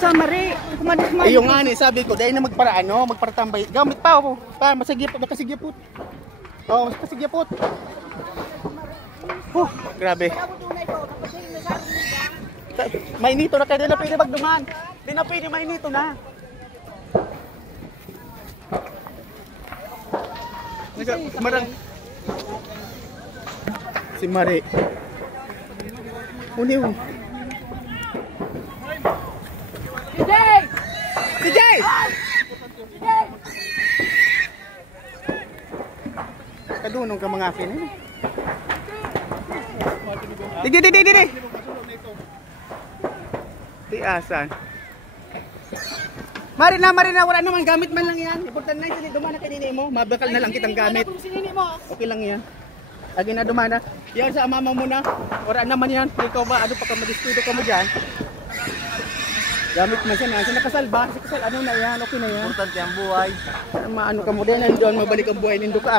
sa mari. Yung nga ni, sabi ko, dahil na magparatambay. Gamit pa ako. Pa, makasigipot. Oo, makasigipot. Grabe. Mainito na kayo, di na pwede magduman. Di na pwede, mainito na. Marang. Si Mari. Uniw. DJ! Kadunong ka mga akin eh. Di. Di asan. Marina, wala naman gamit man lang yan. Importante na yung dumana kanini mo. Mabakal na lang kitang gamit. Okay lang yan. Agi na dumana. Yan sa mama mo na. Wala naman yan. Ikaw ba, ano pa ka madistudo ka mo dyan? Gamit mo siya na. Sa nakasalba. Sa kasal, ano na yan. Okay na yan. Importante ang buhay. Maano ka mo din. Doon mabalik ang buhay nindo ka.